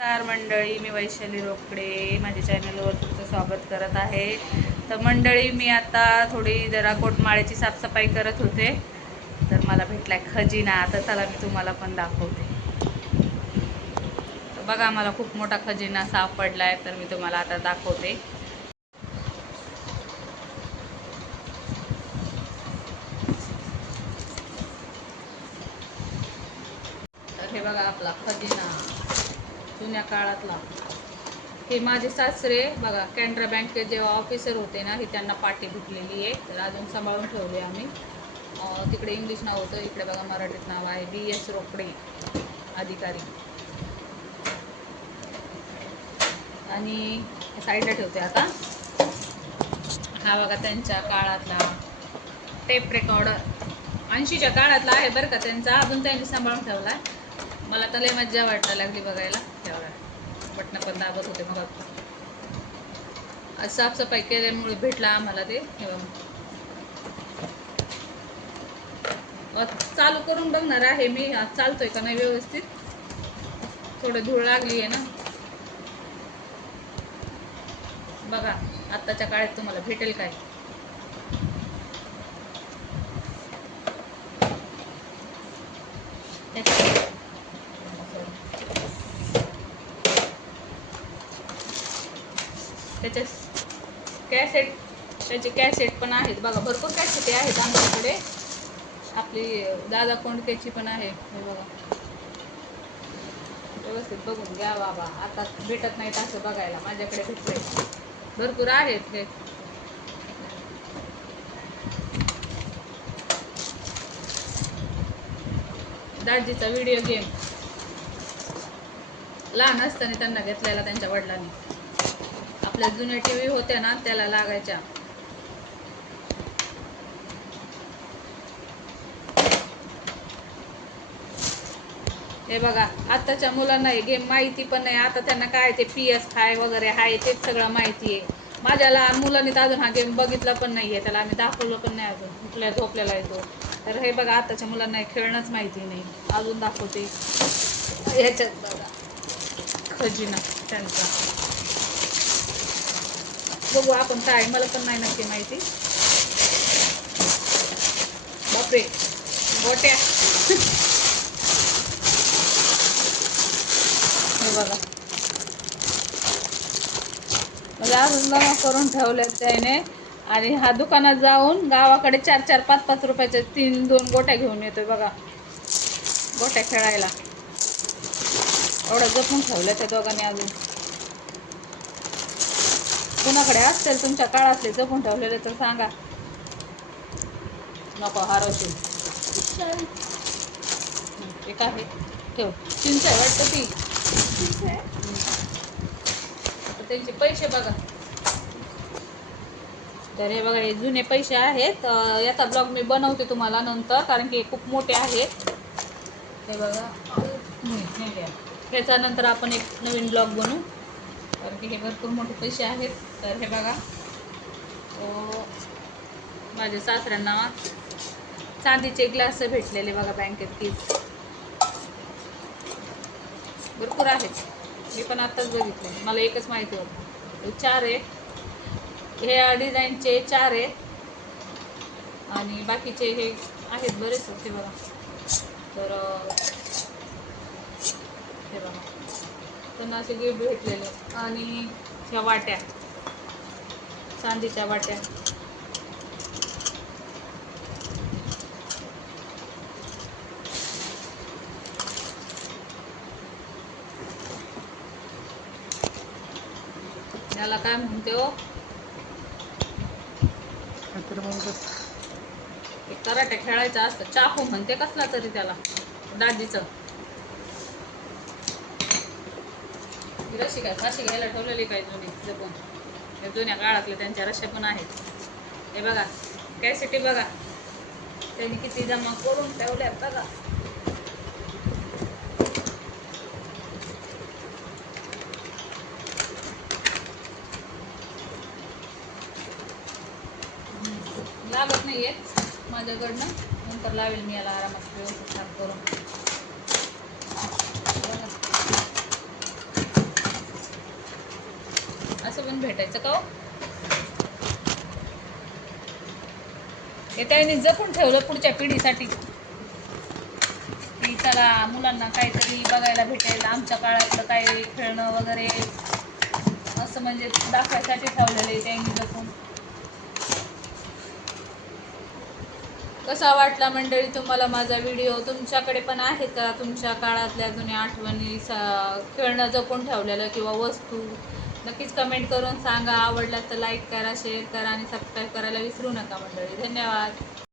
नमस्कार मंडळी, मी वैशाली रोकडे माझ्या चॅनलवर तुमचं स्वागत करत आहे. तर मंडळी, मी आता थोडी जरा कोटमाळ्याची साफसफाई करत होते, तर मला भेटलाय खजिना. आता चला मी तुम्हाला पण दाखवते. तर बघा, मला खूप मोठा खजिना सापडलाय, तर मी तुम्हाला आता दाखवते. तर हे बघा आपला खजिना, जुन्या काळातला. हे माझे सासरे बघा, कॅनरा बँकेत जेव्हा ऑफिसर होते ना, ही त्यांना पाटी भेटलेली आहे, तर अजून सांभाळून ठेवले आम्ही. तिकडे इंग्लिश नाव होतं, इकडे बघा मराठीत नाव आहे DS रोकडे अधिकारी. आणि साईडला ठेवते आता. हा बघा त्यांच्या काळातला टेप रेकॉर्डर, 80च्या काळातला आहे बरं का त्यांचा, अजून त्यांनी सांभाळून ठेवला आहे. मला तर लय मज्जा वाटायला लागली बघायला. ठेवला बटणं पण दाबत होते मग. आज साफसफाई केल्यामुळे भेटला आम्हाला ते. चालू करून बघणार आहे मी, चालतोय का नाही व्यवस्थित. थोडं धूळ लागली आहे ना. बघा आत्ताच्या काळात तुम्हाला भेटेल काय. त्याचे कॅसेट, त्याचे कॅसेट पण आहेत बघा, भरपूर कॅसेट आहेत आमच्याकडे. आपली दादा कोंडकेची पण आहे. हे बघा, व्यवस्थित बघून घ्या बाबा, आता भेटत नाहीत असं बघायला. माझ्याकडे भेटले भरपूर आहेत. हे दाजीचा व्हिडिओ गेम लहान असताना त्यांना घेतलेला त्यांच्या वडिलांनी. आपल्या जुन्या TV होत्या ना, त्याला लागायच्या. हे बघा, आत्ताच्या मुलांना हे गेम माहिती पण नाही. आता त्यांना काय ते PS5 वगैरे आहे तेच सगळं माहिती आहे. माझ्या लहान मुलांनी तर अजून हा गेम बघितला पण नाही आहे, त्याला आम्ही दाखवलं पण नाही अजून. कुठल्या झोपलेला येतो. तर हे बघा, आताच्या मुलांना खेळणंच माहिती नाही. अजून दाखवते. ह्याच्यात बघा खजिना त्यांचा, बघू आपण काय, मला पण नाही नक्की माहिती. बापरे, गोट्या. हे बघा, म्हणजे अजून जमा करून ठेवल्यात त्याने. आणि हा दुकानात जाऊन गावाकडे 4-4, 5-5 रुपयाच्या 3-2 गोट्या घेऊन येतोय बघा, गोट्या खेळायला. एवढं जपून ठेवलं त्या दोघांनी. अजून कुणाकडे असतील तुमच्या काळातले जपून ठेवलेले तर सांगा. नको हरवशील. एक आहे, ठेव. चिंच आहे वाटतं ती. त्यांचे पैसे बघा. तर हे बघा, हे जुने पैसे आहेत. याचा ब्लॉग मी बनवते तुम्हाला नंतर, कारण की खूप मोठे आहेत. हे बघा, ह्याच्यानंतर आपण एक नवीन ब्लॉग बनवू, कारण की हे भरपूर मोठे पैसे आहेत. तर हे बघा, माझ्या सासऱ्यांना चांदीचे ग्लास भेटलेले बघा बँकेत. तीच भरपूर आहेत. मी पण आत्ताच बघितले, मला एकच माहिती होतं. 4 आहे, हे डिझाईनचे 4 आहे. आणि बाकीचे हे आहेत बरेच होते बघा. तर हे बघा, त्यांना असे गिफ्ट भेटलेले. आणि ह्या वाट्या, चांदीच्या वाट्या. याला काय म्हणते हो, कराटे खेळायचं असतं. चाकू म्हणते कसला तरी त्याला, दाजीचं. रशी काय फाशी घ्यायला ठेवलेली काय जुनी जपून. हे जुन्या काळातले त्यांच्या रश्या पण आहेत. हे बघा, कॅसेटी बघा त्यांनी किती जमा करून ठेवल्यात बघा. लागत नाही आहेत माझ्याकडनं, नंतर लावेल मी याला आरामात व्यवस्थित साफ करून. असं पण भेटायचं का हो? हे त्यांनी जपून ठेवलं पुढच्या पिढीसाठी की चला मुलांना काहीतरी बघायला भेटेल, आमच्या काळातलं काही खेळणं वगैरे असं म्हणजे दाखवायसाठी ठेवलेलं आहे त्यांनी जपून. कसा वाटला मंडळी तुम्हाला माझा व्हिडिओ? तुमच्याकडे पण आहे का तुमच्या काळातल्या जुन्या आठवणी, खेळणं जपून ठेवलेलं किंवा वस्तू? नक्कीच कमेंट करून सांगा. आवडला तर लाईक करा, शेअर करा आणि सबस्क्राईब करायला विसरू नका मंडळी. धन्यवाद.